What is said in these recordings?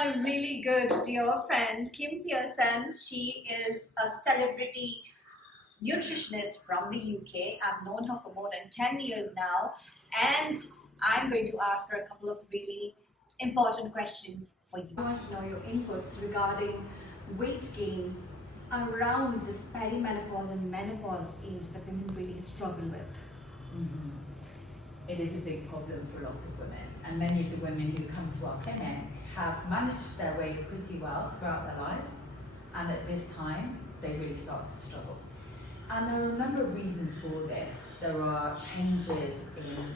A really good dear friend, Kim Pearson. She is a celebrity nutritionist from the UK. I've known her for more than 10 years now, and I'm going to ask her a couple of really important questions for you. I want to know your inputs regarding weight gain around this perimenopause and menopause age that women really struggle with. Mm-hmm. It is a big problem for a lot of women, and many of the women who come to our clinic have managed their weight pretty well throughout their lives, and at this time they really start to struggle. And there are a number of reasons for this. There are changes in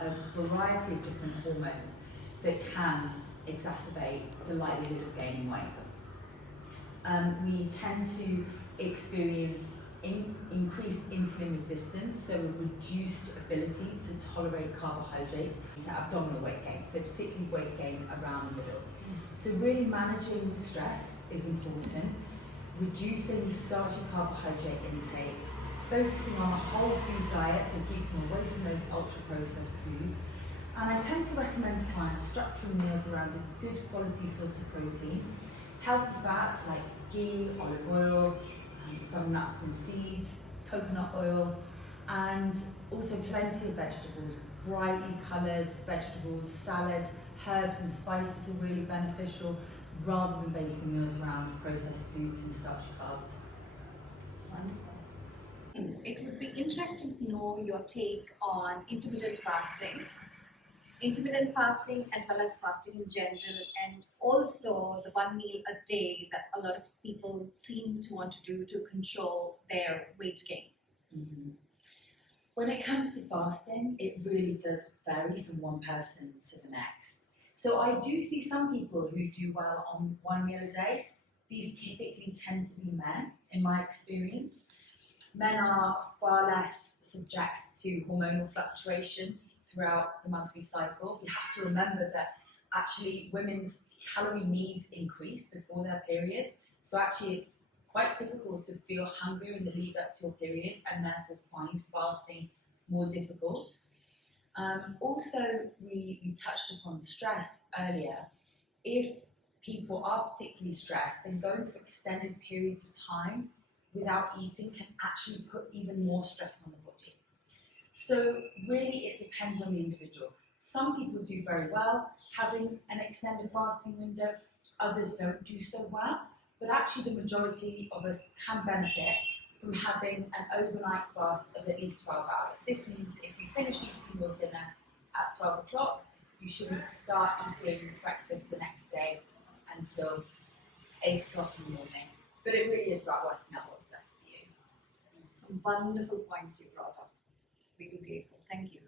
a variety of different hormones that can exacerbate the likelihood of gaining weight. We tend to experience increased insulin resistance, so a reduced ability to tolerate carbohydrates, to abdominal weight gain, so particularly weight gain around the middle. So really managing stress is important, reducing starchy carbohydrate intake, focusing on a whole food diet, so keeping away from those ultra-processed foods. And I tend to recommend to clients structuring meals around a good quality source of protein, healthy fats like ghee, olive oil, some nuts and seeds, coconut oil, and also plenty of vegetables, brightly coloured vegetables, salads, herbs and spices are really beneficial, rather than basing meals around processed foods and starchy carbs. Wonderful. It would be interesting to know your take on intermittent fasting as well as fasting in general, and also the one meal a day that a lot of people seem to want to do to control their weight gain. Mm-hmm. When it comes to fasting, it really does vary from one person to the next. So I do see some people who do well on one meal a day. These typically tend to be men, in my experience. Men are far less subject to hormonal fluctuations throughout the monthly cycle. You have to remember that actually women's calorie needs increase before their period. So actually it's quite typical to feel hungry in the lead up to your period and therefore find fasting more difficult. Also, we touched upon stress earlier. If people are particularly stressed, then going for extended periods of time without eating can actually put even more stress on the body. So really it depends on the individual. Some people do very well having an extended fasting window, others don't do so well, but actually the majority of us can benefit from having an overnight fast of at least 12 hours. This means that if you finish eating your dinner at 12 o'clock, you shouldn't start eating breakfast the next day until 8 o'clock in the morning. But it really is about working out what's best for you. Some wonderful points you brought up. Really grateful. Thank you.